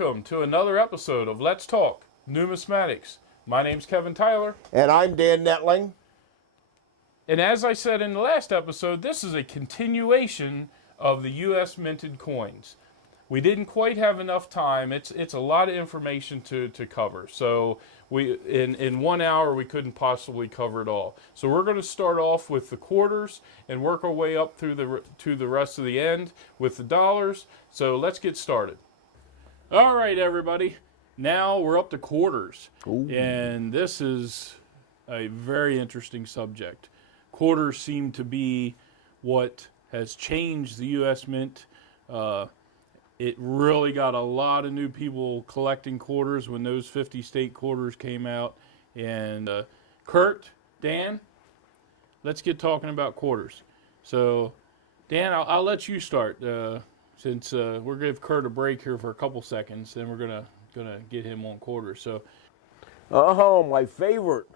welcome to another episode of Let's Talk Numismatics. My name's Kevin Tyler. And I'm Dan Netling. And as I said in the last episode, this is a continuation of the U.S. minted coins. We didn't quite have enough time. It's a lot of information to cover. So in 1 hour, we couldn't possibly cover it all. So we're going to start off with the quarters and work our way up through to the rest of the end with the dollars. So let's get started. All right, everybody. Now we're up to quarters. Ooh. And this is a very interesting subject. Quarters seem to be what has changed the U.S. Mint. It really got a lot of new people collecting quarters when those 50 state quarters came out. And Kurt, Dan, let's get talking about quarters. So, Dan, I'll let you start since we're going to give Kurt a break here for a couple seconds. Then we're gonna get him on quarters. So, Oh, my favorite.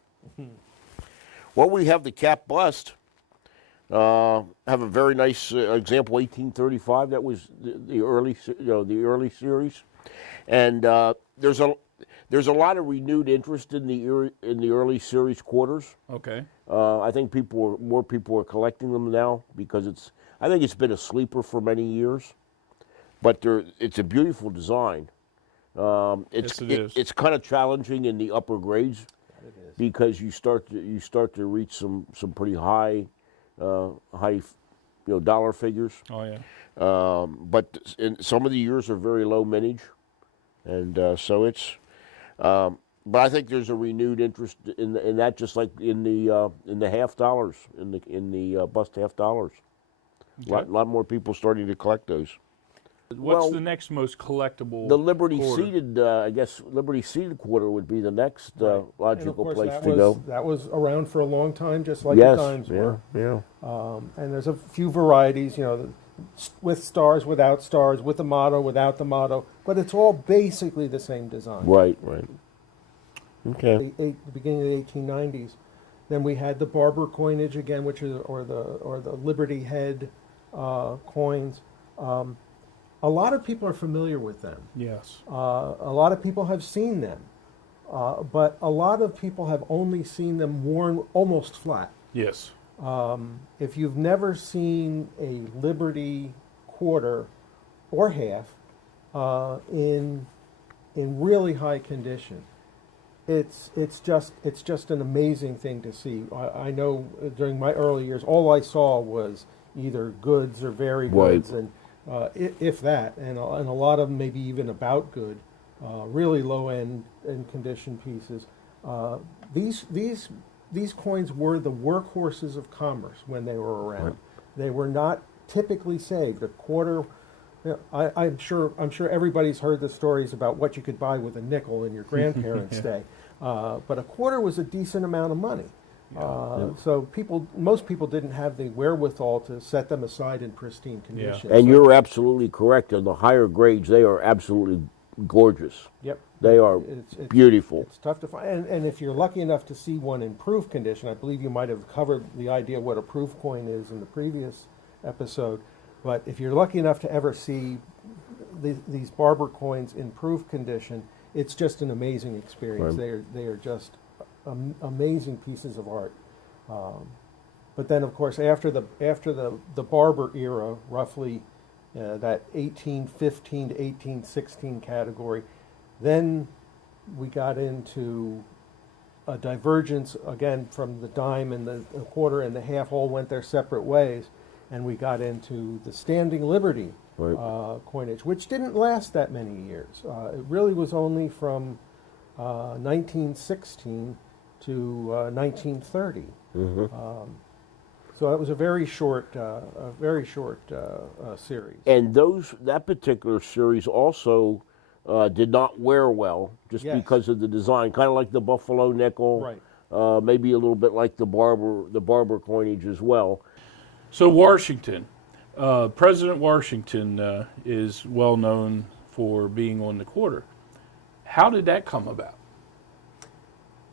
Well, we have the cap bust. Have a very nice example, 1835. That was the early, the early series, and there's a lot of renewed interest in the early series quarters. okay. I think more people are collecting them now because I think it's been a sleeper for many years, but it's a beautiful design. It's kind of challenging in the upper grades because you start to reach some pretty high dollar figures. Oh yeah. But some of the years are very low mintage, and so it's. But I think there's a renewed interest in that, just like in the half dollars, in the bust half dollars. Okay. A lot more people starting to collect those. What's the next most collectible? The Liberty quarter? seeded, I guess Liberty seeded quarter would be the next logical place that to go. That was around for a long time, just like Yes, the dimes were. yeah. And there's a few varieties, with stars, without stars, with the motto, without the motto, but it's all basically the same design. Right. Okay. The beginning of the 1890s. Then we had the Barber coinage again, which is or the Liberty head coins. A lot of people are familiar with them. Yes. A lot of people have seen them, but a lot of people have only seen them worn almost flat. Yes. If you've never seen a Liberty quarter or half in really high condition, it's just an amazing thing to see. I know during my early years, all I saw was either goods or very goods, Right. and if that, and a lot of them maybe even about good, really low end and condition pieces. These coins were the workhorses of commerce when they were around. Right. They were not typically saved. A quarter. I'm sure everybody's heard the stories about what you could buy with a nickel in your grandparents' day, but a quarter was a decent amount of money. So most people didn't have the wherewithal to set them aside in pristine condition. And So- you're absolutely correct. On the higher grades, they are absolutely gorgeous. Yep. They are It's beautiful. It's tough to find, and if you're lucky enough to see one in proof condition, I believe you might have covered the idea of what a proof coin is in the previous episode. But if you're lucky enough to ever see these Barber coins in proof condition, it's just an amazing experience. Right. They are just amazing pieces of art. But then, of course, after the Barber era, roughly that 1815 to 1816 category, then we got into a divergence again from the dime and the quarter and the half all went their separate ways, and we got into the Standing Liberty Right. coinage, which didn't last that many years. It really was only from 1916 to 1930. Mm-hmm. So it was a very short series. And that particular series also did not wear well, just Yes. because of the design, kind of like the Buffalo nickel, Right. maybe a little bit like the Barber coinage as well. So Washington, President Washington is well known for being on the quarter. How did that come about?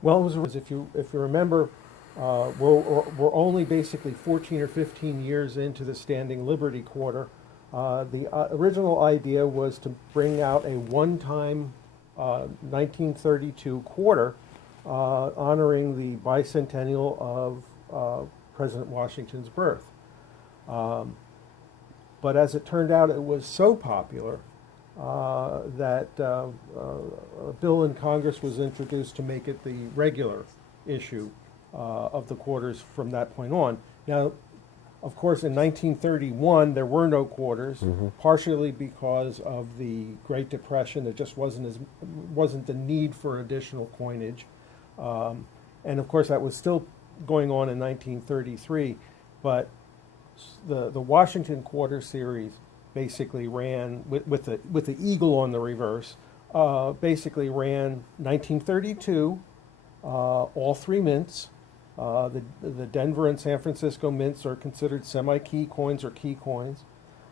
Well, it was, if you remember, we're only basically 14 or 15 years into the Standing Liberty quarter. The original idea was to bring out a one-time 1932 quarter honoring the bicentennial of President Washington's birth. But as it turned out, it was so popular that a bill in Congress was introduced to make it the regular issue of the quarters from that point on. Now, of course, in 1931, there were no quarters, partially because of the Great Depression. There just wasn't the need for additional coinage. And of course, that was still going on in 1933. But the Washington quarter series basically ran, with the eagle on the reverse, basically ran 1932, all three mints. The Denver and San Francisco mints are considered semi-key coins or key coins.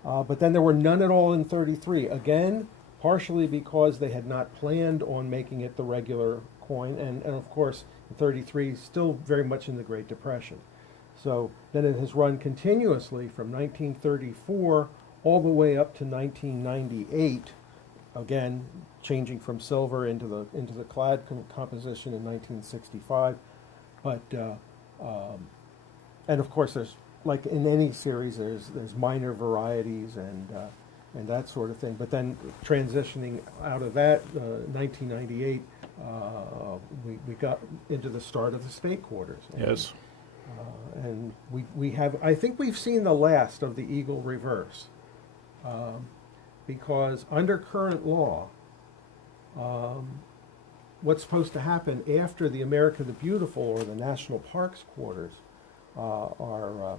But then there were none at all in 33. Again, partially because they had not planned on making it the regular coin. And of course, in 33, still very much in the Great Depression. So then it has run continuously from 1934 all the way up to 1998. Again, changing from silver into the clad composition in 1965. But and of course, there's, like in any series, there's minor varieties and that sort of thing. But then transitioning out of that, 1998, we got into the start of the state quarters. Yes. And we have, I think we've seen the last of the eagle reverse, because under current law, what's supposed to happen after the America the Beautiful or the National Parks quarters are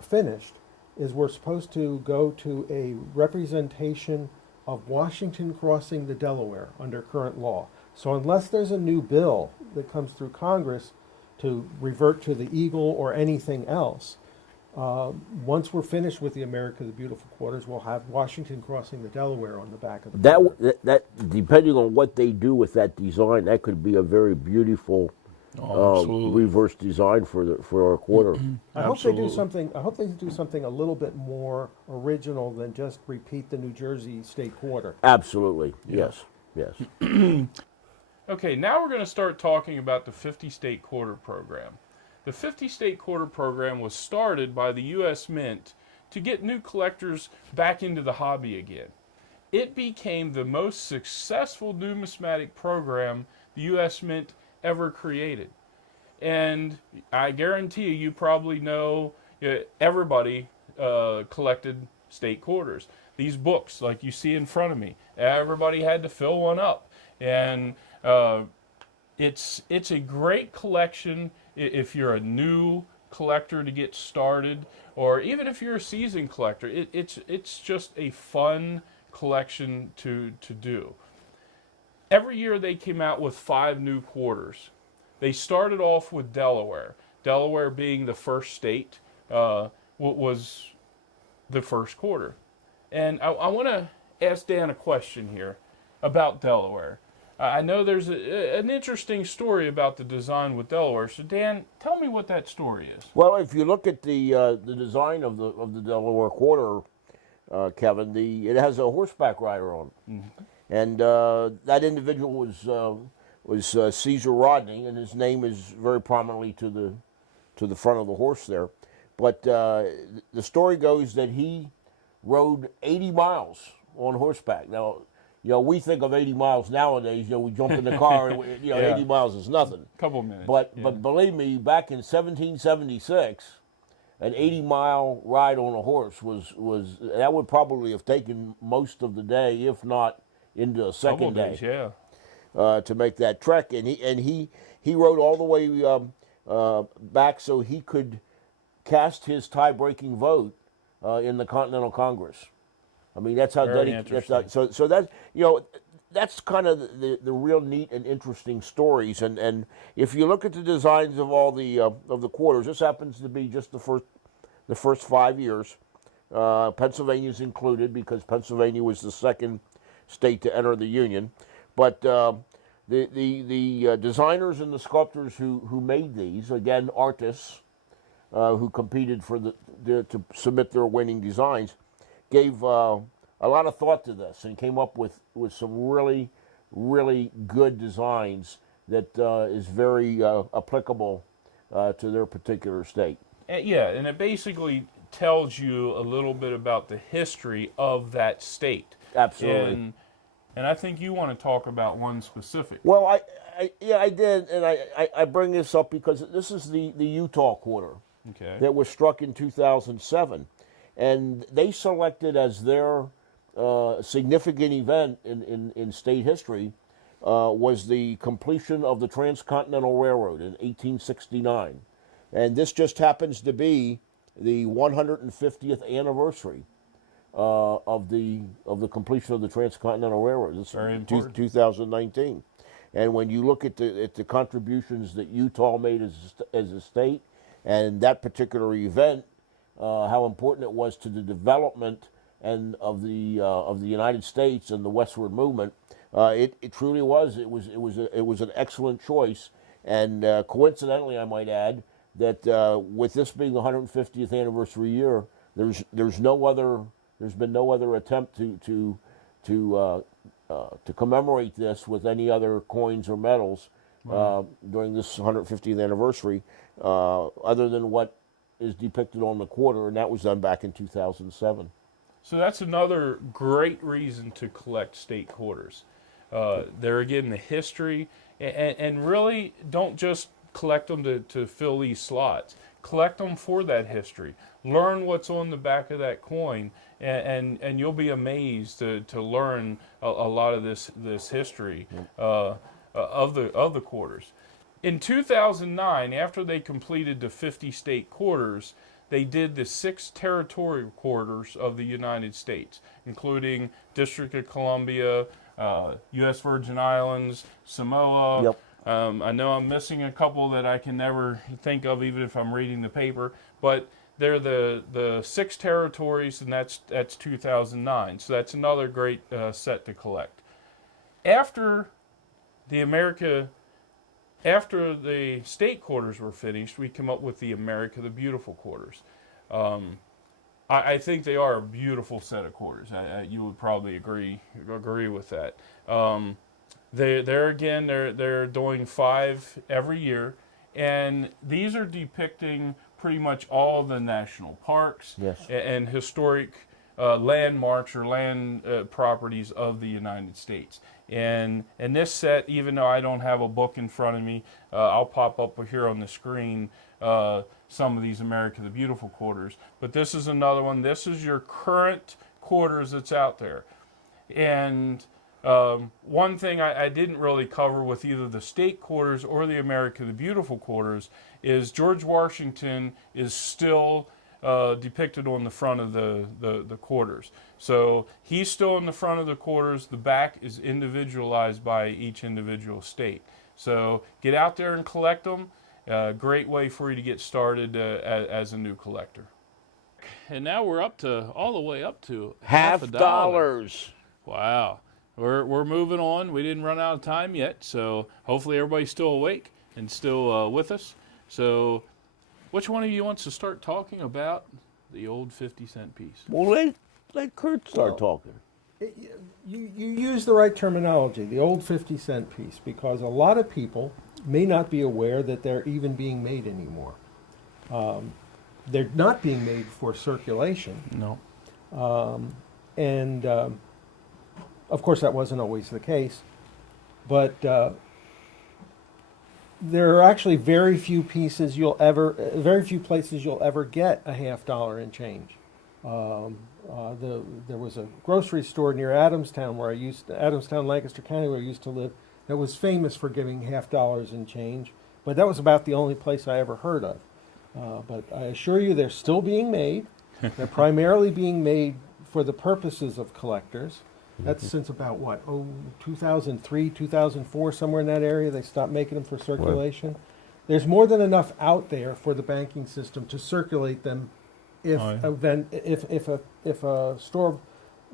finished is we're supposed to go to a representation of Washington crossing the Delaware under current law. So unless there's a new bill that comes through Congress to revert to the eagle or anything else, once we're finished with the America the Beautiful quarters, we'll have Washington crossing the Delaware on the back of the quarter. That depending on what they do with that design, that could be a very beautiful reverse design for our quarter. I hope they do something. I hope they do something a little bit more original than just repeat the New Jersey state quarter. Absolutely, yes. Okay, now we're going to start talking about the 50-state quarter program. The 50-state quarter program was started by the U.S. Mint to get new collectors back into the hobby again. It became the most successful numismatic program the U.S. Mint ever created. And I guarantee you probably know everybody collected state quarters. These books, like you see in front of me, everybody had to fill one up. And it's a great collection if you're a new collector to get started, or even if you're a seasoned collector. It's just a fun collection to do. Every year they came out with 5 new quarters. They started off with Delaware. Delaware being the first state, was the first quarter. And I want to ask Dan a question here about Delaware. I know there's an interesting story about the design with Delaware. So Dan, tell me what that story is. Well, if you look at the design of the Delaware quarter, Kevin, it has a horseback rider on it, and that individual was Caesar Rodney, and his name is very prominently to the front of the horse there. But the story goes that he rode 80 miles on horseback. Now, we think of 80 miles nowadays. We jump in the car and 80 miles is nothing. Couple minutes. But believe me, back in 1776, an 80-mile ride on a horse was that would probably have taken most of the day, if not into a second day. To make that trek, and he rode all the way back so he could cast his tie-breaking vote in the Continental Congress. I mean, that's how dedicated. So that that's kind of the real neat and interesting stories. And if you look at the designs of all the quarters, this happens to be just the first 5 years. Pennsylvania's included because Pennsylvania was the second state to enter the Union. But the designers and the sculptors who made these, again, artists who competed to submit their winning designs, gave a lot of thought to this and came up with some really, really good designs that is very applicable to their particular state. Yeah, and it basically tells you a little bit about the history of that state. Absolutely. And I think you want to talk about one specific. Well, I did, and I bring this up because this is the Utah quarter Okay. that was struck in 2007, and they selected as their significant event in state history was the completion of the Transcontinental Railroad in 1869, and this just happens to be the 150th anniversary of the completion of the Transcontinental Railroad. It's Very important. 2019, and when you look at the contributions that Utah made as a state, and that particular event, how important it was to the development and of the United States and the westward movement, it truly was. It was an excellent choice, and coincidentally, I might add that with this being the 150th anniversary year, there's been no other attempt to commemorate this with any other coins or medals during this 150th anniversary, other than what is depicted on the quarter, and that was done back in 2007. So that's another great reason to collect state quarters. There again, the history, and really don't just collect them to fill these slots. Collect them for that history. Learn what's on the back of that coin, and you'll be amazed to learn a lot of this history of the quarters. In 2009, after they completed the 50 state quarters, they did the 6 territorial quarters of the United States, including District of Columbia, U.S. Virgin Islands, Samoa. Yep. I know I'm missing a couple that I can never think of, even if I'm reading the paper, but they're the 6 territories, and that's 2009. So that's another great set to collect. After the state quarters were finished, we come up with the America the Beautiful quarters. I think they are a beautiful set of quarters. You would probably agree with that. They're doing 5 every year, and these are depicting pretty much all the national parks and historic landmarks or land properties of the United States. And this set, even though I don't have a book in front of me, I'll pop up here on the screen some of these America the Beautiful quarters. But this is another one. This is your current quarters that's out there. And one thing I didn't really cover with either the state quarters or the America the Beautiful quarters is George Washington is still depicted on the front of the quarters. So he's still in the front of the quarters. The back is individualized by each individual state. So get out there and collect them. Great way for you to get started as a new collector. And now we're all the way up to half a dollar. $50. Wow. We're moving on. We didn't run out of time yet, so hopefully everybody's still awake and still with us. So which one of you wants to start talking about the old 50-cent piece? Well, let Kurt start talking. You use the right terminology, the old 50-cent piece, because a lot of people may not be aware that they're even being made anymore. They're not being made for circulation. No. Of course, that wasn't always the case. But there are actually very few places you'll ever get a $50 in change. There was a grocery store near Adamstown, Lancaster County, where I used to live, that was famous for giving $50 in change. But that was about the only place I ever heard of. But I assure you, they're still being made. They're primarily being made for the purposes of collectors. That's since about 2003, 2004, somewhere in that area, they stopped making them for circulation. Right. There's more than enough out there for the banking system to circulate them if a store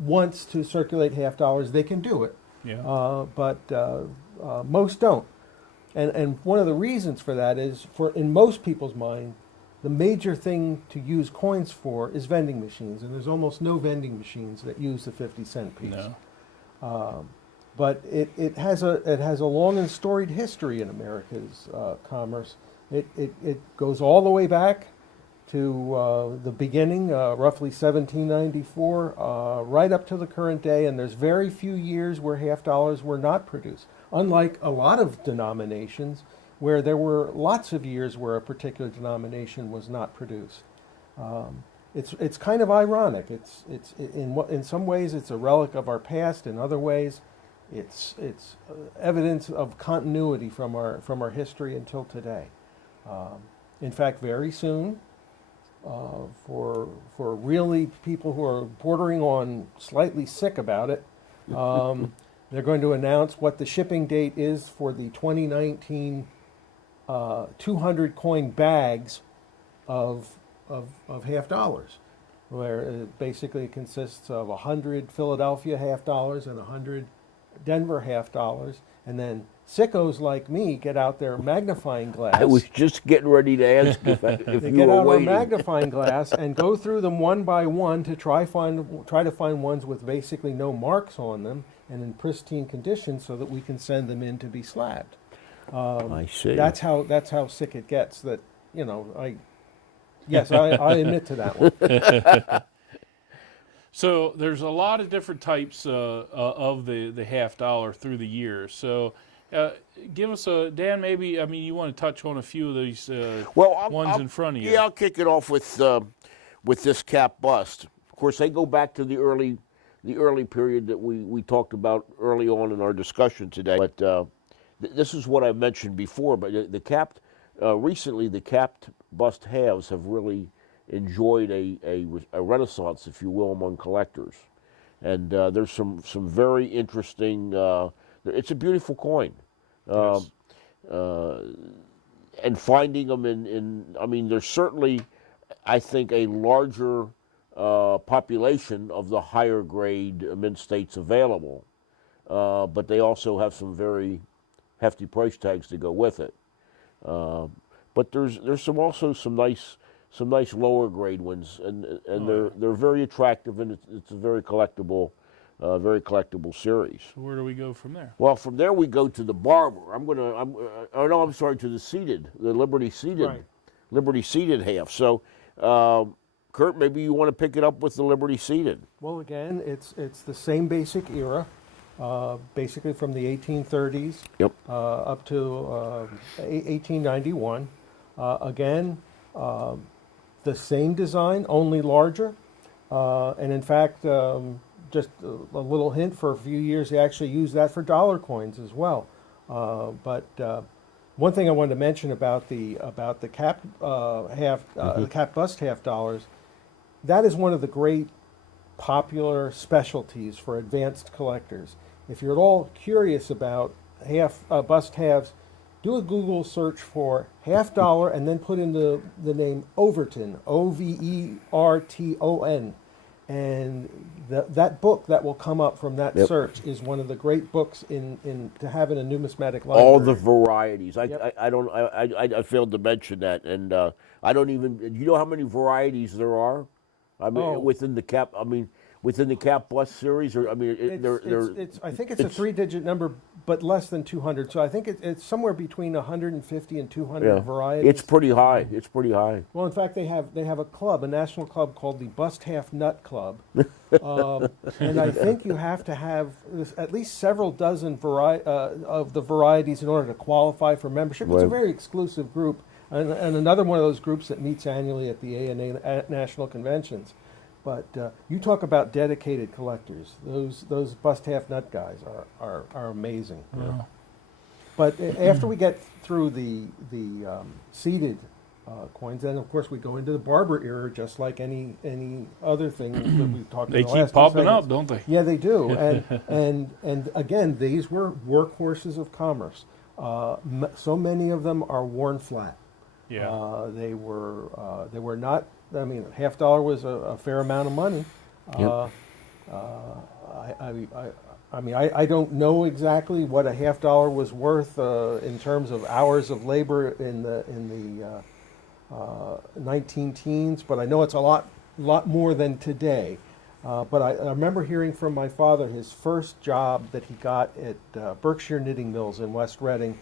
wants to circulate $50, they can do it. Yeah. But most don't. And one of the reasons for that is, in most people's mind, the major thing to use coins for is vending machines, and there's almost no vending machines that use the 50-cent piece. No. But it has a long and storied history in America's commerce. It goes all the way back to the beginning, roughly 1794, right up to the current day, and there's very few years where half dollars were not produced. Unlike a lot of denominations, where there were lots of years where a particular denomination was not produced. It's kind of ironic. In some ways it's a relic of our past. In other ways, it's evidence of continuity from our history until today. In fact, very soon, for really people who are bordering on slightly sick about it, they're going to announce what the shipping date is for the 2019 200 coin bags of half dollars, where it basically consists of 100 Philadelphia half dollars and 100 Denver half dollars, and then sickos like me get out their magnifying glass. I was just getting ready to ask if They you get were out our waiting. magnifying glass and go through them one by one to try to find ones with basically no marks on them and in pristine condition, so that we can send them in to be slabbed. I see. That's how sick it gets. That I admit to that one. So there's a lot of different types of the half dollar through the years. So give us Dan, maybe, you want to touch on a few of these ones in front of you. Yeah, I'll kick it off with this cap bust. Of course, they go back to the early period that we talked about early on in our discussion today. But this is what I mentioned before. But recently the capped bust halves have really enjoyed a renaissance, if you will, among collectors. And there's some very interesting. It's a beautiful coin. Yes. And finding them there's certainly, I think, a larger population of the higher grade mint states available, but they also have some very hefty price tags to go with it. But there's also some nice lower grade ones, and they're very attractive, and it's a very collectible series. So where do we go from there? Well, from there we go to the barber. To the Liberty seeded, Right. Liberty seeded half. So, Kurt, maybe you want to pick it up with the Liberty seeded. Well, again, it's the same basic era, basically from the 1830s up to 1891. Again, the same design, only larger, and in fact, just a little hint, for a few years they actually used that for dollar coins as well. But one thing I wanted to mention about the cap the cap bust half dollars, that is one of the great popular specialties for advanced collectors. If you're at all curious about bust halves, do a Google search for half dollar and then put in the name Overton, Overton, and that book that will come up from that search is one of the great books to have in a numismatic library. All the varieties. I failed to mention that, and I don't even. You know how many varieties there are? Within the cap. Within the cap bust series, or I think it's a 3-digit number, but less than 200. So I think it's somewhere between 150 and 200 varieties. It's pretty high. It's pretty high. Well, in fact, they have a club, a national club called the Bust Half Nut Club, and I think you have to have at least several dozen of the varieties in order to qualify for membership. It's a very exclusive group, and another one of those groups that meets annually at the ANA national conventions. But you talk about dedicated collectors; those bust half nut guys are amazing. Yeah. But after we get through the seeded coins, then of course we go into the barber era, just like any other thing that we've talked about. They keep popping up, don't they? Yeah, they do. And again, these were workhorses of commerce. So many of them are worn flat. Yeah. They were not. half dollar was a fair amount of money. I don't know exactly what a half dollar was worth in terms of hours of labor in the 19 teens, but I know it's a lot more than today. But I remember hearing from my father his first job that he got at Berkshire Knitting Mills in West Reading.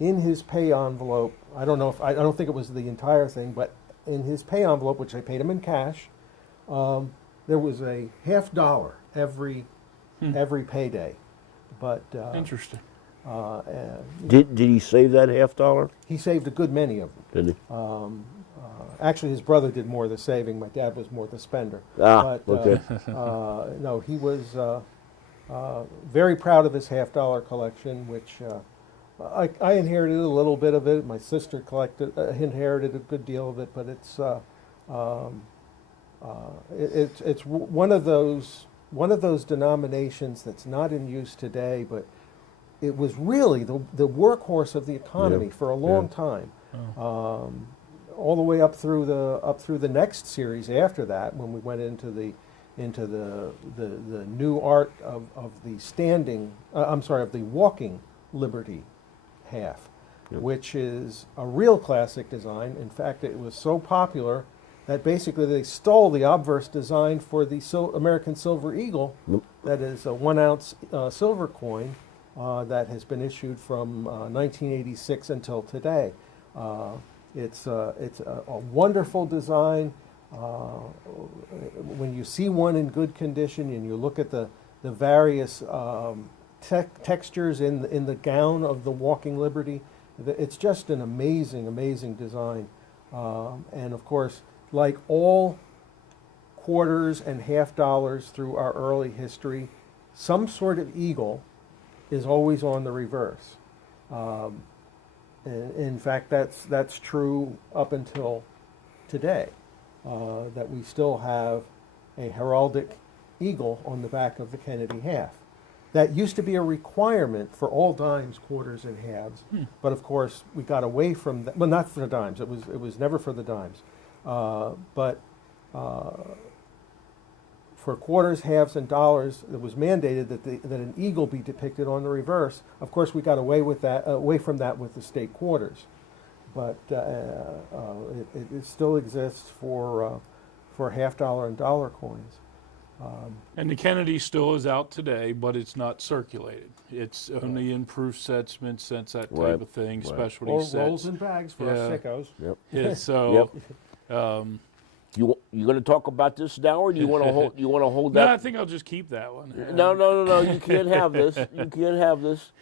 In his pay envelope, I don't think it was the entire thing, but in his pay envelope, which I paid him in cash, there was a $50 every payday. But Interesting. Did he save that $50? he saved a good many of them. Did he? Actually, his brother did more of the saving. My dad was more the spender. Ah, But okay. no, he was very proud of his $50 collection, which I inherited a little bit of it. My sister inherited a good deal of it, but it's one of those denominations that's not in use today, but it was really the workhorse of the economy Yeah. for a long time. All the way up through the next series after that, when we went into the new art of the standing, of the walking liberty half, Yep. which is a real classic design. In fact, it was so popular that basically they stole the obverse design for the American Silver Eagle. Yep. That is a 1 ounce silver coin that has been issued from 1986 until today. It's a wonderful design. When you see one in good condition and you look at the various textures in the gown of the Walking Liberty, it's just an amazing design. And of course, like all quarters and $50 through our early history, some sort of eagle is always on the reverse. In fact, that's true up until today, that we still have a heraldic eagle on the back of the Kennedy half. That used to be a requirement for all dimes, quarters, and halves, but of course we got away from that. Well, not for the dimes. It was never for the dimes, but for quarters, halves, and dollars, it was mandated that an eagle be depicted on the reverse. Of course, we got away from that with the state quarters, but it still exists for $50 and dollar coins. And the Kennedy still is out today, but it's not circulated. It's only in proof sets, mint sets, that type Right, of thing, right. specialty Or sets. rolls and bags for us Yeah. sickos. Yep. Yeah, so You going to talk about this now, or do you want to hold? You want to hold no, that? I think I'll just keep that one. No. You can't have this. You can't have this.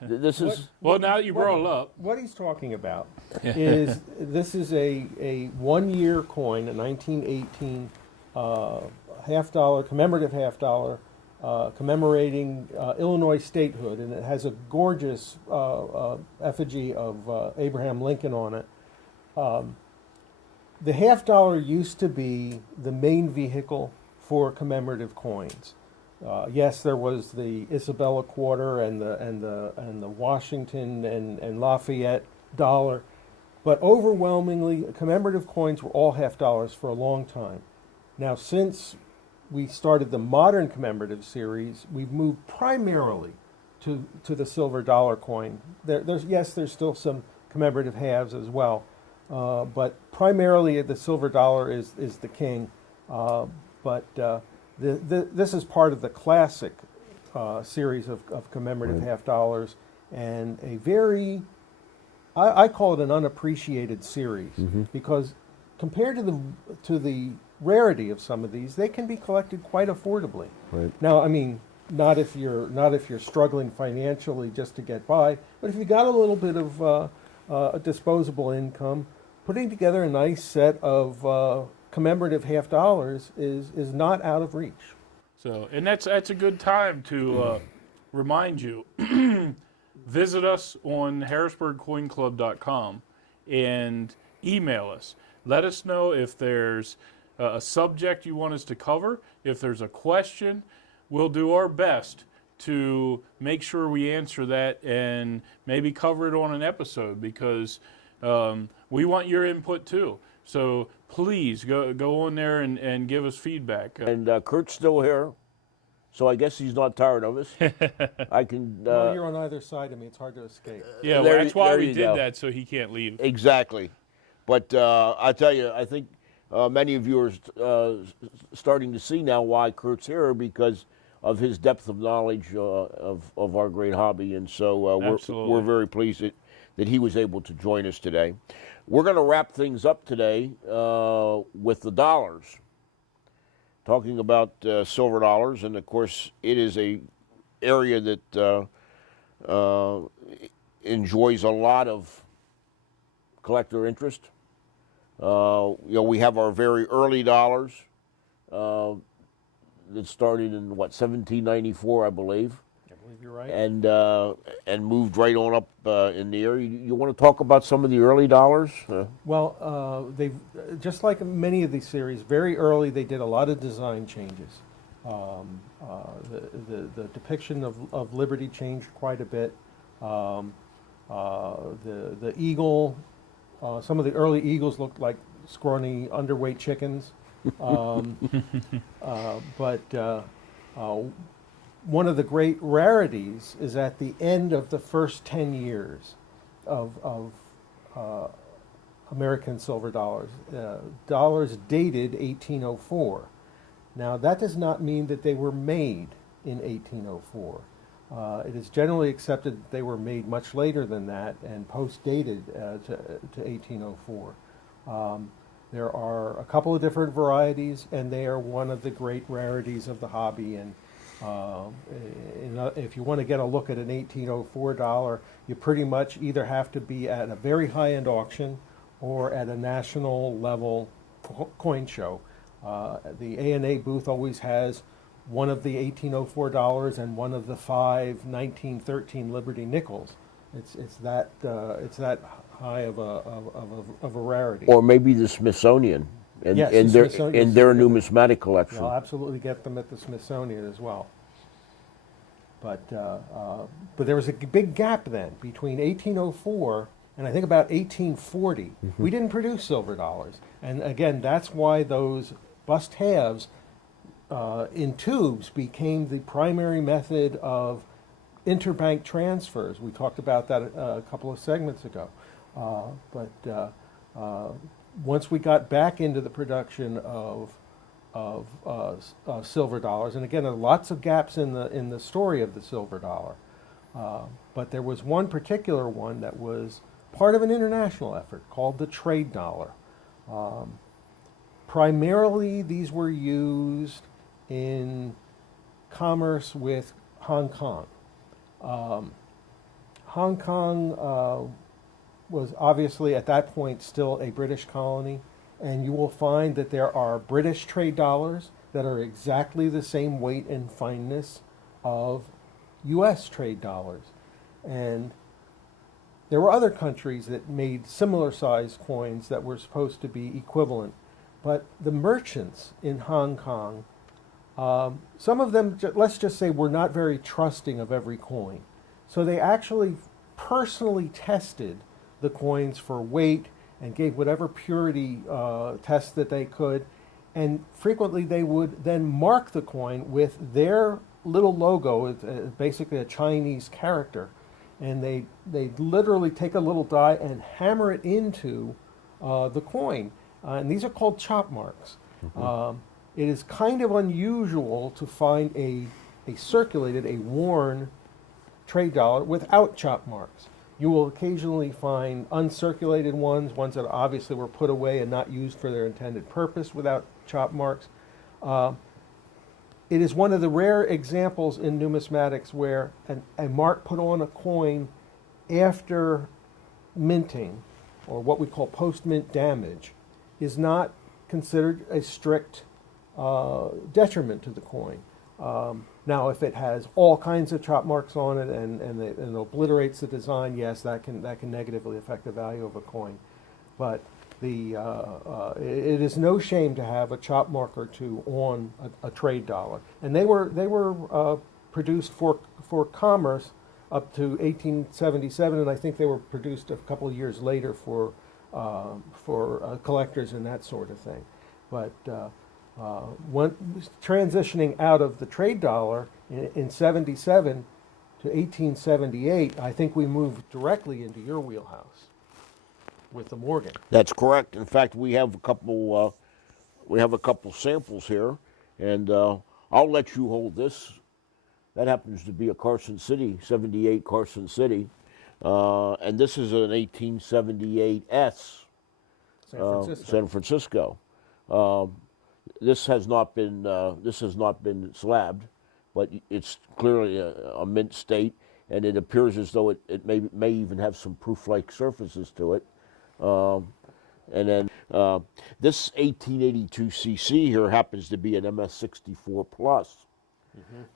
This is. Well, now that you brought it up, What he's talking about is this is a 1 year coin, a 1918 $50 commemorative $50 commemorating Illinois statehood, and it has a gorgeous effigy of Abraham Lincoln on it. The $50 used to be the main vehicle for commemorative coins. Yes, there was the Isabella quarter and the Washington and Lafayette dollar, but overwhelmingly commemorative coins were all $50 for a long time. Now, since we started the modern commemorative series, we've moved primarily to the silver dollar coin. There's still some commemorative halves as well. But primarily the silver dollar is the king. This is part of the classic series of commemorative $50, and a very, I call it an unappreciated series, because compared to the rarity of some of these, they can be collected quite affordably. Right. Now, I mean, not if you're struggling financially just to get by, but if you got a little bit of a disposable income, putting together a nice set of commemorative $50 is not out of reach. so and that's a good time to remind you. Visit us on harrisburgcoinclub.com and email us. Let us know if there's a subject you want us to cover. If there's a question, we'll do our best to make sure we answer that and maybe cover it on an episode, because we want your input too. So please go on there and give us feedback. And Kurt's still here, so I guess he's not tired of us. I can. Well, you're on either side of me. It's hard to escape. Yeah, well, there- that's why there we you did go. that, so he can't leave. Exactly. But I tell you, I think many of you are starting to see now why Kurt's here, because of his depth of knowledge of our great hobby. And so we're very pleased that he was able to join us today. We're going to wrap things up today with the dollars, talking about silver dollars. And of course, it is a area that enjoys a lot of collector interest. We have our very early dollars that started in 1794, I believe. I believe you're right. And moved right on up in the area. You want to talk about some of the early dollars? Well, they've just like many of these series, very early they did a lot of design changes. The depiction of Liberty changed quite a bit. The eagle, some of the early eagles looked like scrawny, underweight chickens. But one of the great rarities is at the end of the first 10 years of American silver dollars. Dollars dated 1804. Now, that does not mean that they were made in 1804. It is generally accepted that they were made much later than that and post-dated to 1804. There are a couple of different varieties, and they are one of the great rarities of the hobby. And if you want to get a look at an 1804 dollar, you pretty much either have to be at a very high-end auction or at a national level coin show. The A&A booth always has one of the 1804 dollars and one of the 1913 Liberty nickels. It's that high of a rarity. Or maybe the Smithsonian and, Yes, and the their Smithsonian. and their numismatic collection. You'll absolutely get them at the Smithsonian as well. But there was a big gap then between 1804 and I think about 1840. We didn't produce silver dollars, and again, that's why those bust halves in tubes became the primary method of interbank transfers. We talked about that a couple of segments ago. But once we got back into the production of silver dollars, and again, there are lots of gaps in the story of the silver dollar, but there was one particular one that was part of an international effort called the trade dollar. Primarily, these were used in commerce with Hong Kong. Hong Kong was obviously at that point still a British colony, and you will find that there are British trade dollars that are exactly the same weight and fineness of U.S. trade dollars. And there were other countries that made similar sized coins that were supposed to be equivalent, but the merchants in Hong Kong, some of them, let's just say, were not very trusting of every coin. So they actually personally tested the coins for weight and gave whatever purity tests that they could. And frequently they would then mark the coin with their little logo, basically a Chinese character. And they'd literally take a little die and hammer it into the coin. And these are called chop marks. It is kind of unusual to find a circulated, a worn trade dollar without chop marks. You will occasionally find uncirculated ones that obviously were put away and not used for their intended purpose without chop marks. It is one of the rare examples in numismatics where a mark put on a coin after minting, or what we call post-mint damage, is not considered a strict detriment to the coin. Now, if it has all kinds of chop marks on it and it obliterates the design, yes, that can negatively affect the value of a coin. But it is no shame to have a chop mark or two on a trade dollar, and they were produced for commerce up to 1877, and I think they were produced a couple of years later for collectors and that sort of thing. But when transitioning out of the trade dollar in 77 to 1878, I think we moved directly into your wheelhouse. with the Morgan. That's correct. In fact, we have a couple. We have a couple samples here, and I'll let you hold this. That happens to be a Carson City, 78 Carson City, and this is an 1878 S. San Francisco. This has not been slabbed, but it's clearly a mint state, and it appears as though it may even have some proof-like surfaces to it. And then this 1882 CC here happens to be an MS64 plus,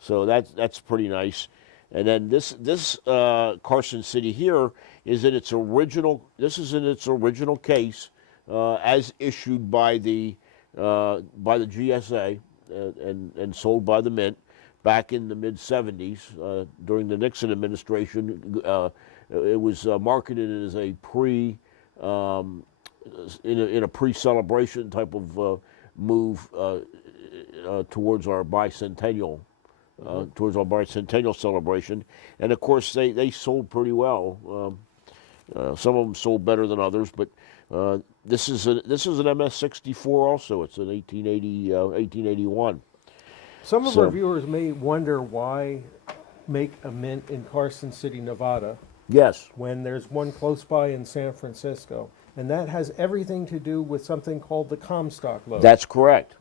so that's pretty nice. And then this Carson City here is in its original. This is in its original case, as issued by the GSA and sold by the Mint back in the mid '70s during the Nixon administration. It was marketed as a in a pre-celebration type of move towards our bicentennial. Towards our bicentennial celebration, and of course they sold pretty well. Some of them sold better than others, but this is an MS64 also. It's an 1881. Some of our viewers may wonder why make a mint in Carson City, Nevada, Yes, when there's one close by in San Francisco, and that has everything to do with something called the Comstock load. that's correct.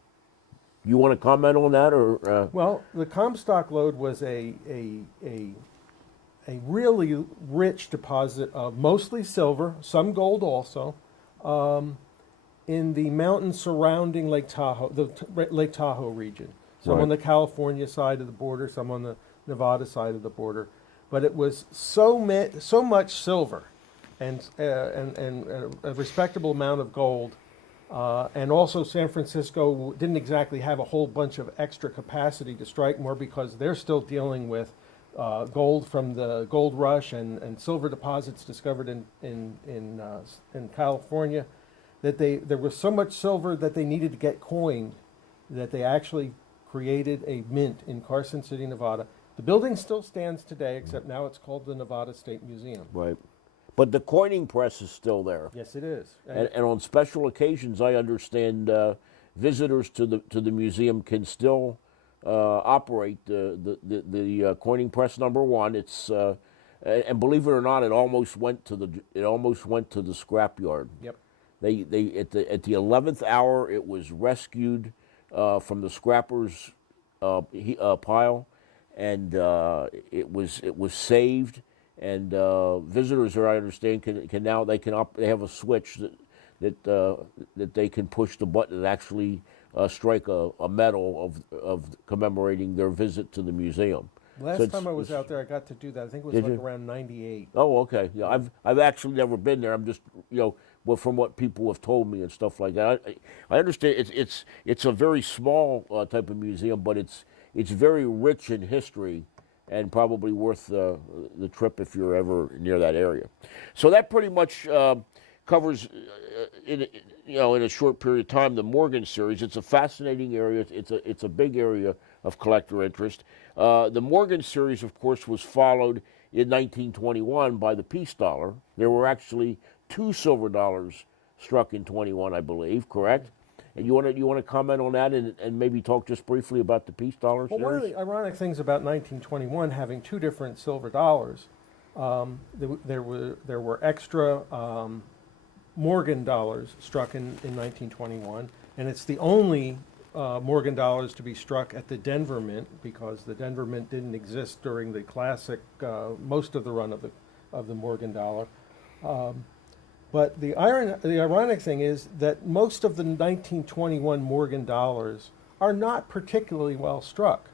You want to comment on that, or Well, the Comstock lode was a really rich deposit of mostly silver, some gold also, in the mountains surrounding Lake Tahoe, Lake Tahoe region. Some Right. on the California side of the border, some on the Nevada side of the border. But it was so much silver, and a respectable amount of gold. And also San Francisco didn't exactly have a whole bunch of extra capacity to strike more because they're still dealing with gold from the gold rush and silver deposits discovered in California, that there was so much silver that they needed to get coined that they actually created a mint in Carson City, Nevada. The building still stands today, except now it's called the Nevada State Museum. right? But the coining press is still there. Yes, it is. And on special occasions, I understand visitors to the museum can still operate the coining press number one. It's and believe it or not, it almost went to the scrapyard. Yep. They at the 11th hour, it was rescued from the scrappers pile, and it was saved. And visitors, there, I understand, can now they have a switch that they can push the button and actually strike a medal of commemorating their visit to the museum. Last time I was out there, I got to do that. I think it was Did like you? around '98. Oh, okay. Yeah, I've actually never been there. I'm just well, from what people have told me and stuff like that. I understand it's a very small type of museum, but it's very rich in history, and probably worth the trip if you're ever near that area. So that pretty much covers, in a short period of time, the Morgan series. It's a fascinating area. It's a big area of collector interest. The Morgan series, of course, was followed in 1921 by the peace dollar. There were actually 2 silver dollars struck in 21, I believe. Correct? And you want to comment on that and maybe talk just briefly about the peace dollar Well, one of series? the ironic things about 1921 having 2 different silver dollars, there were extra Morgan dollars struck in 1921, and it's the only Morgan dollars to be struck at the Denver Mint, because the Denver Mint didn't exist during the classic most of the run of the Morgan dollar. But the ironic thing is that most of the 1921 Morgan dollars are not particularly well struck.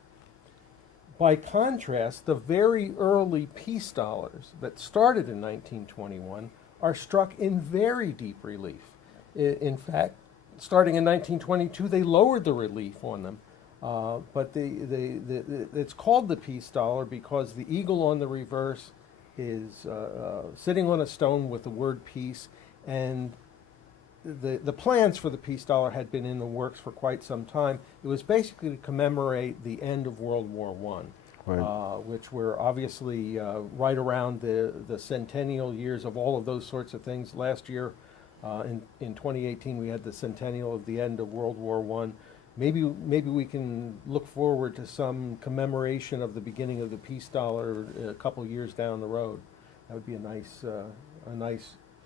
By contrast, the very early peace dollars that started in 1921 are struck in very deep relief. In fact, starting in 1922, they lowered the relief on them. But it's called the peace dollar because the eagle on the reverse is sitting on a stone with the word peace, and the plans for the peace dollar had been in the works for quite some time. It was basically to commemorate the end of World War I, Right. which were obviously right around the centennial years of all of those sorts of things. Last year In 2018, we had the centennial of the end of World War I. Maybe we can look forward to some commemoration of the beginning of the peace dollar a couple years down the road. That would be a nice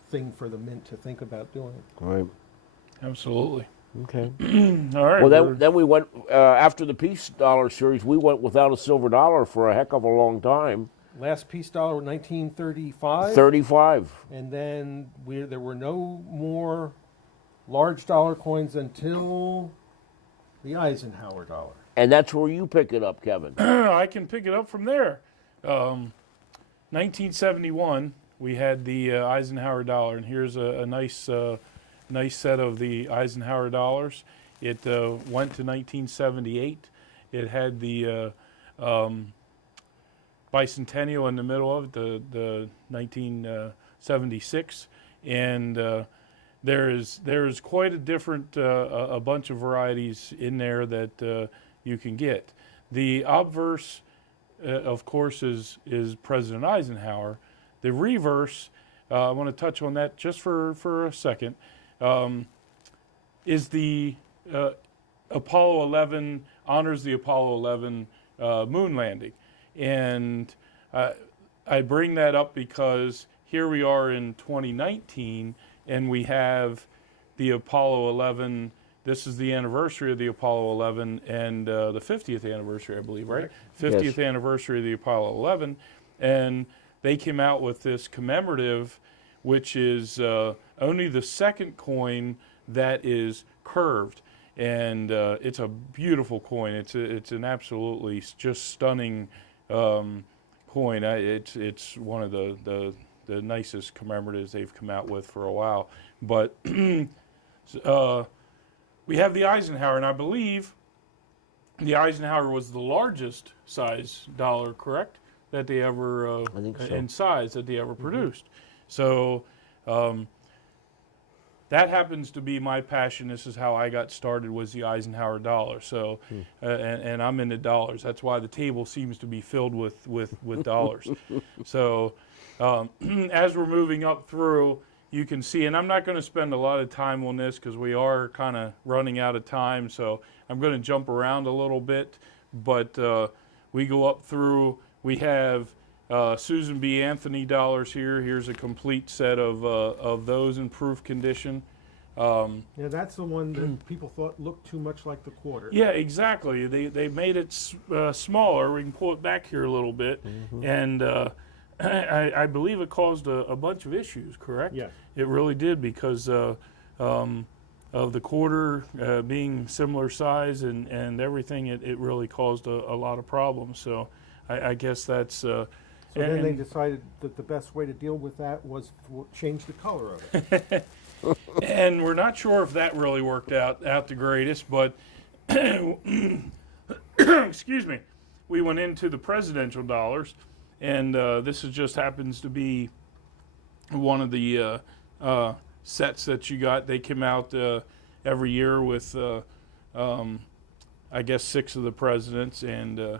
thing for the mint to think about doing. All right. Absolutely. Okay. All right. Well, then we went, after the peace dollar series, we went without a silver dollar for a heck of a long time. Last peace dollar, 1935. 35. And then there were no more large dollar coins until the Eisenhower dollar. And that's where you pick it up, Kevin. I can pick it up from there. 1971, we had the Eisenhower dollar, and here's a nice set of the Eisenhower dollars. It went to 1978. It had the bicentennial in the middle of it, the 1976, and there is quite a different a bunch of varieties in there that you can get. The obverse, of course, is President Eisenhower. The reverse, I want to touch on that just for a second, is the Apollo 11, honors the Apollo 11 moon landing. And I bring that up because here we are in 2019, and we have the Apollo 11. This is the anniversary of the Apollo 11 and the 50th anniversary, I believe, right? 50th anniversary of the Apollo 11. And they came out with this commemorative, which is only the second coin that is curved. And it's a beautiful coin. It's an absolutely just stunning coin. It's one of the nicest commemoratives they've come out with for a while. But we have the Eisenhower, and I believe the Eisenhower was the largest size dollar, correct? That they ever, I think so. in size, that they ever produced. So that happens to be my passion. This is how I got started, was the Eisenhower dollar. So, and I'm into dollars. That's why the table seems to be filled with dollars. So as we're moving up through, you can see, and I'm not going to spend a lot of time on this because we are kind of running out of time. So I'm going to jump around a little bit. But we go up through, we have Susan B. Anthony dollars here. Here's a complete set of those in proof condition. Yeah, that's the one that people thought looked too much like the quarter. Yeah, exactly. They made it smaller. We can pull it back here a little bit, and I believe it caused a bunch of issues. Correct? Yeah. It really did because of the quarter being similar size and everything. It really caused a lot of problems. So I guess that's. So then they decided that the best way to deal with that was to change the color of it. And we're not sure if that really worked out the greatest, but excuse me, we went into the presidential dollars, and this just happens to be one of the sets that you got. They came out every year with, I guess, 6 of the presidents, and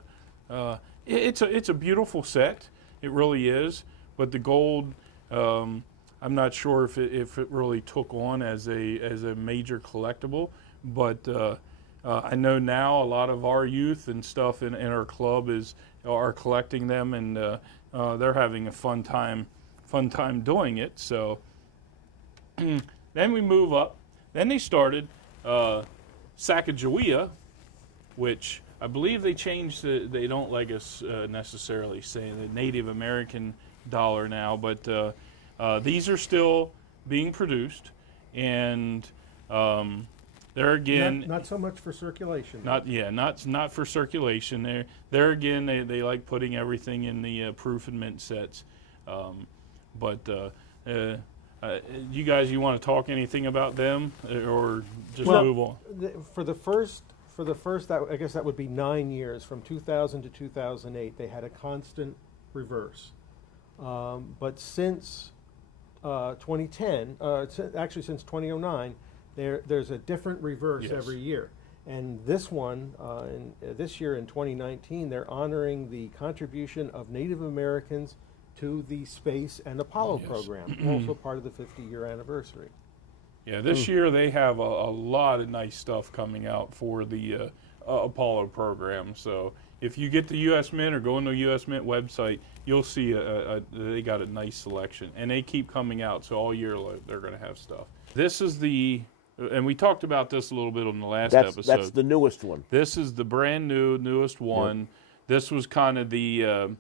it's a beautiful set. It really is, but the gold. I'm not sure if it really took on as a major collectible, but I know now a lot of our youth and stuff in our club are collecting them, and they're having a fun time doing it. So then we move up. Then they started Sacagawea, which I believe they changed. They don't like us necessarily saying the Native American dollar now, but these are still being produced, and there again, not so much for circulation. Not for circulation. There again, they like putting everything in the proof and mint sets. But you guys, you want to talk anything about them, or just move on? For the first, I guess that would be 9 years, from 2000 to 2008. They had a constant reverse, but since 2010, actually since 2009, there's a different reverse every year. And this one, this year in 2019, they're honoring the contribution of Native Americans to the space and Apollo program, also part of the 50-year anniversary. Yeah, this year they have a lot of nice stuff coming out for the Apollo program. So if you get the U.S. Mint or go on the U.S. Mint website, you'll see they got a nice selection. And they keep coming out, so all year they're going to have stuff. This is and we talked about this a little bit on the last episode. That's the newest one. This is the brand newest one. Yep. This was kind of the,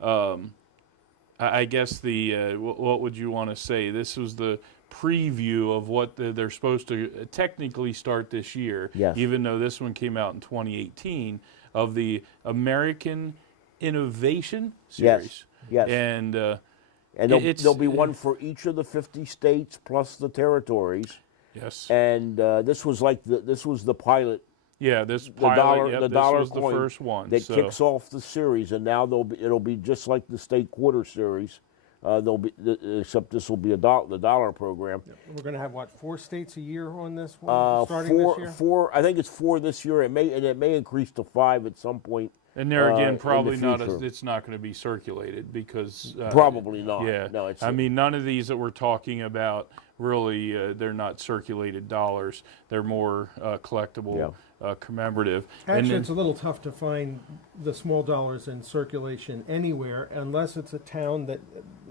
I guess what would you want to say? This was the preview of what they're supposed to technically start this year. Yes. Even though this one came out in 2018, of the American Innovation Series. Yes. And there'll be one for each of the 50 states plus the territories. Yes. And this was the pilot. Yeah, this pilot, the dollar was coin the first one that kicks off the series, and now it'll be just like the state quarter series. Except this will be the dollar program. Yeah. We're going to have 4 states a year on this one starting this year. 4. I think it's 4 this year. It may increase to 5 at some point. And there again, probably not. It's not going to be circulated because probably not. Yeah, no. I mean, none of these that we're talking about really they're not circulated dollars. They're more collectible, commemorative. Actually, it's a little tough to find the small dollars in circulation anywhere unless it's a town that,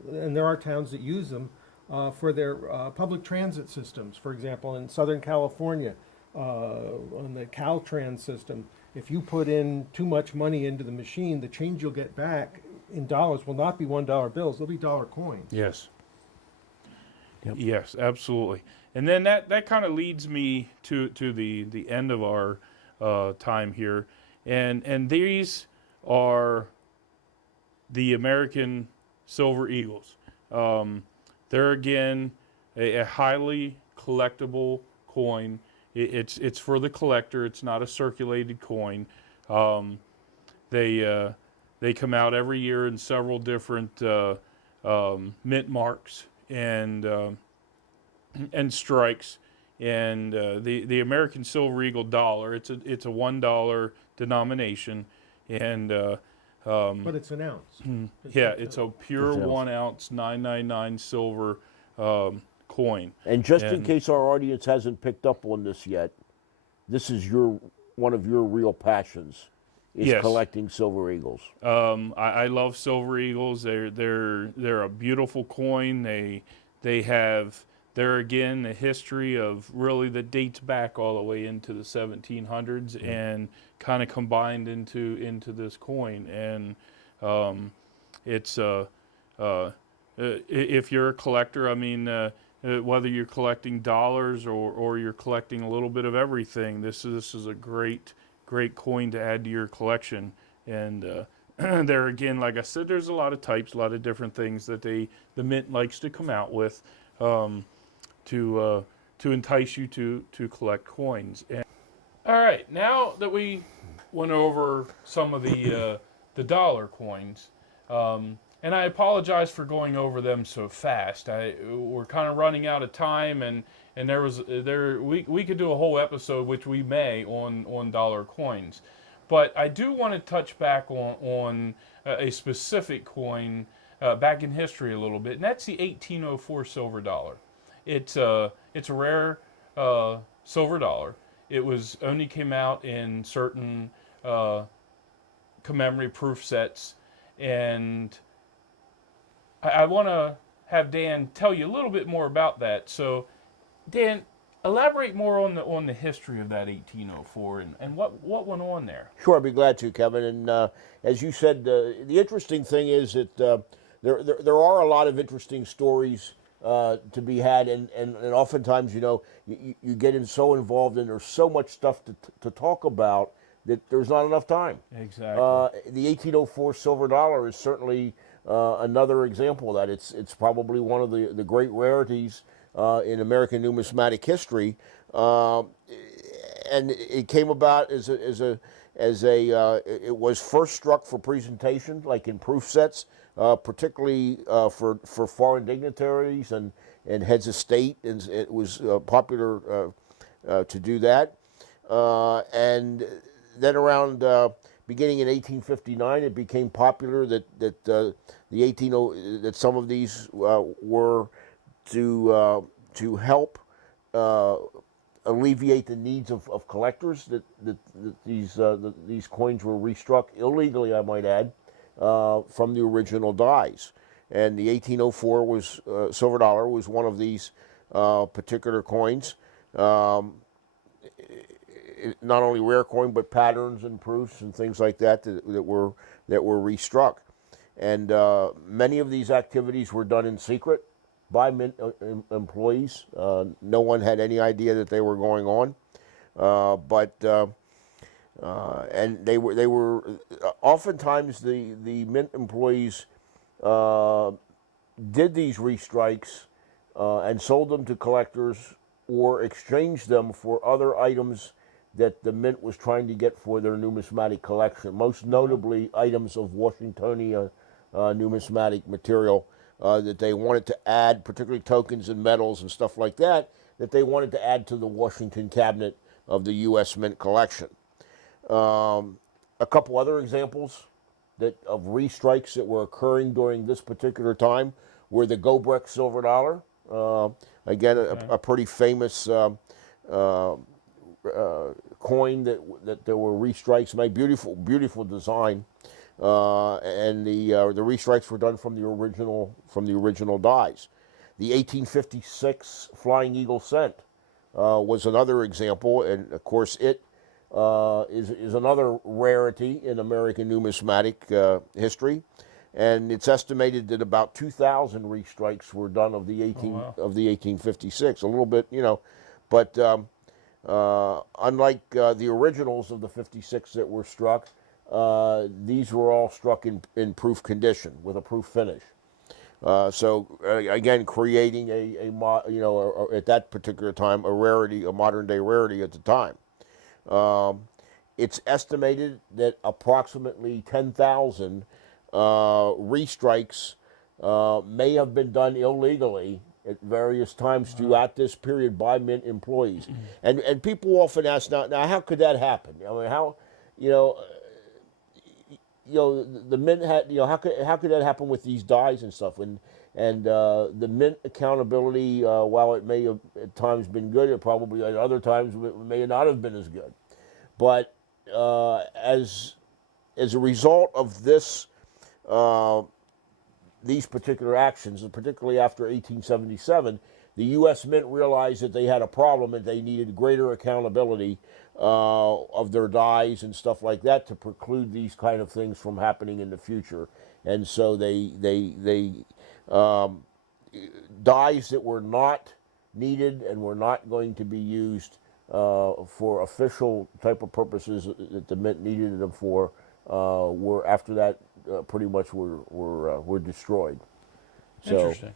and there are towns that use them for their public transit systems. For example, in Southern California, on the Caltrans system, if you put in too much money into the machine, the change you'll get back in dollars will not be $1 bills; they'll be dollar coins. Yes. Yep. Yes, absolutely. And then that kind of leads me to the end of our time here, and these are the American Silver Eagles. They're again a highly collectible coin. It's for the collector. It's not a circulated coin. They come out every year in several different mint marks and strikes. And the American Silver Eagle dollar. It's a $1 denomination, and but it's an ounce. It's a pure 1 ounce 999 silver coin. And in case our audience hasn't picked up on this yet, this is one of your real passions, is collecting Silver Eagles. I love Silver Eagles. They're a beautiful coin. They have again a history of really that dates back all the way into the 1700s and kind of combined into this coin. And it's if you're a collector, I mean. Whether you're collecting dollars or you're collecting a little bit of everything, this is a great coin to add to your collection. And there again, like I said, there's a lot of types, a lot of different things that the mint likes to come out with to entice you to collect coins. And, all right, now that we went over some of the dollar coins. And I apologize for going over them so fast. We're kind of running out of time, and we could do a whole episode, which we may, on dollar coins. But I do want to touch back on a specific coin back in history a little bit, and that's the 1804 silver dollar. It's a rare silver dollar. It only came out in certain commemorative proof sets, and I want to have Dan tell you a little bit more about that. So, Dan, elaborate more on the history of that 1804 and what went on there. Sure, I'd be glad to, Kevin. And as you said, the interesting thing is that there are a lot of interesting stories to be had, and oftentimes, you get so involved and there's so much stuff to talk about that there's not enough time. Exactly. The 1804 silver dollar is certainly another example of that. It's probably one of the great rarities in American numismatic history, and it came about as it was first struck for presentation, like in proof sets, particularly for foreign dignitaries and heads of state, and it was popular to do that, and then around beginning in 1859, it became popular that some of these were to help alleviate the needs of collectors that these coins were restruck illegally, I might add, from the original dies. And the 1804 was silver dollar was one of these particular coins. Not only rare coin, but patterns and proofs and things like that that were restruck. And many of these activities were done in secret by mint employees. No one had any idea that they were going on. And they were oftentimes the mint employees did these restrikes and sold them to collectors or exchanged them for other items that the mint was trying to get for their numismatic collection, most notably items of Washingtonia numismatic material that they wanted to add, particularly tokens and medals and stuff like that, that they wanted to add to the Washington cabinet of the U.S. Mint collection. A couple other examples of restrikes that were occurring during this particular time were the Gobrecht silver dollar. Again, a pretty famous coin that there were restrikes made. Beautiful design, and the restrikes were done from the original dies. The 1856 Flying Eagle cent was another example, and of course it is another rarity in American numismatic history. And it's estimated that about 2,000 restrikes were done of the 1856. A little bit, but unlike the originals of the 56 that were struck, these were all struck in proof condition with a proof finish. So again, creating at that particular time a rarity, a modern day rarity at the time. It's estimated that approximately 10,000 restrikes may have been done illegally at various times throughout this period by mint employees. And people often ask, now how could that happen? I mean, how, the mint had, how could that happen with these dies and stuff? And the mint accountability, while it may have at times been good, it probably at other times may not have been as good. But as a result of this, these particular actions, and particularly after 1877, the U.S. Mint realized that they had a problem and they needed greater accountability of their dies and stuff like that to preclude these kind of things from happening in the future. And so they dies that were not needed and were not going to be used for official type of purposes that the Mint needed them for were after that pretty much were destroyed. So, interesting.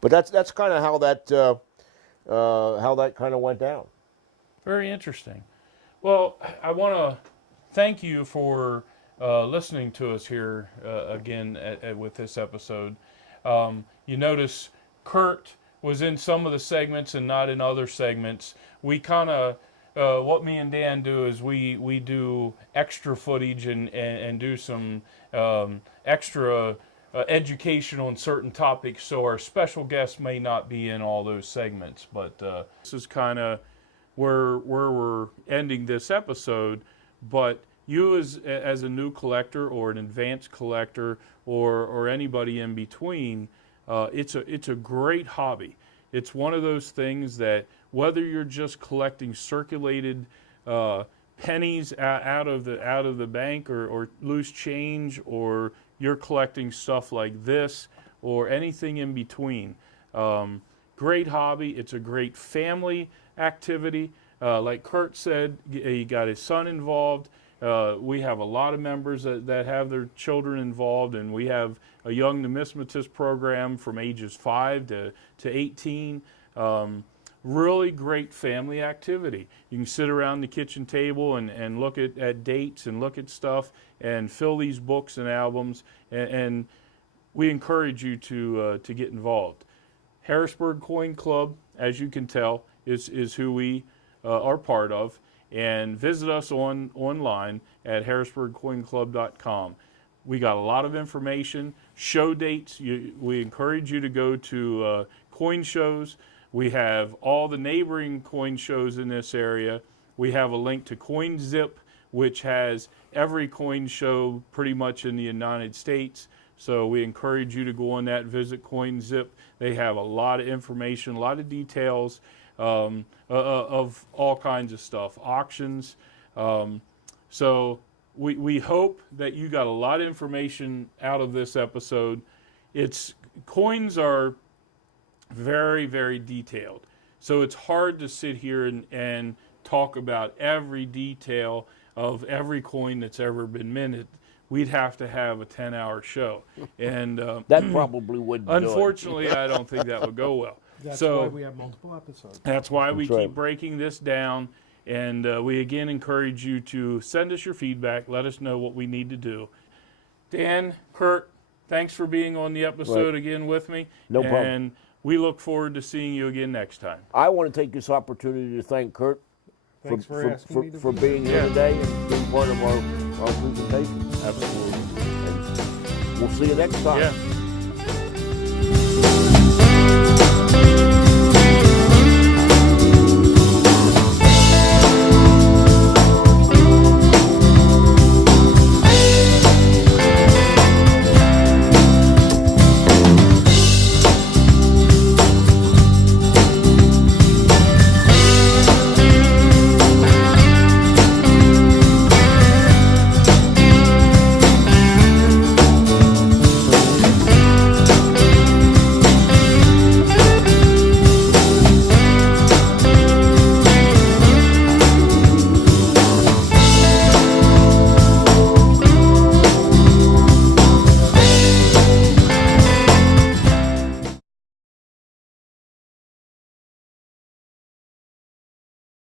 But that's kind of how that kind of went down. Very interesting. Well, I want to thank you for listening to us here again with this episode. You notice Kurt was in some of the segments and not in other segments. We kind of, what me and Dan do is we do extra footage and do some extra educational on certain topics, so our special guests may not be in all those segments. But this is kind of where we're ending this episode. But you as a new collector or an advanced collector or anybody in between, it's a great hobby. It's one of those things that whether you're just collecting circulated pennies out of the bank or loose change, or you're collecting stuff like this or anything in between, great hobby. It's a great family activity. Like Kurt said, he got his son involved. We have a lot of members that have their children involved, and we have a young numismatist program from ages 5 to 18. Really great family activity. You can sit around the kitchen table and look at dates and look at stuff and fill these books and albums, and we encourage you to get involved. Harrisburg Coin Club, as you can tell, is who we are part of. And visit us online at harrisburgcoinclub.com. We got a lot of information, show dates. We encourage you to go to coin shows. We have all the neighboring coin shows in this area. We have a link to CoinZip, which has every coin show pretty much in the United States. So we encourage you to go on that, visit CoinZip. They have a lot of information, a lot of details of all kinds of stuff, auctions. So we hope that you got a lot of information out of this episode. Coins are very, very detailed. So it's hard to sit here and talk about every detail of every coin that's ever been minted. We'd have to have a 10-hour show. And That probably wouldn't do it. unfortunately, I don't think that would go well. That's So why we have multiple episodes. that's why we That's right. keep breaking this down. And we again encourage you to send us your feedback. Let us know what we need to do. Dan, Kurt, thanks for being on the episode again with me. No problem. And we look forward to seeing you again next time. I want to take this opportunity to thank Kurt Thanks for asking me to for be being here Yeah. today and being part of our presentation. Absolutely. And we'll see you next time. Yeah.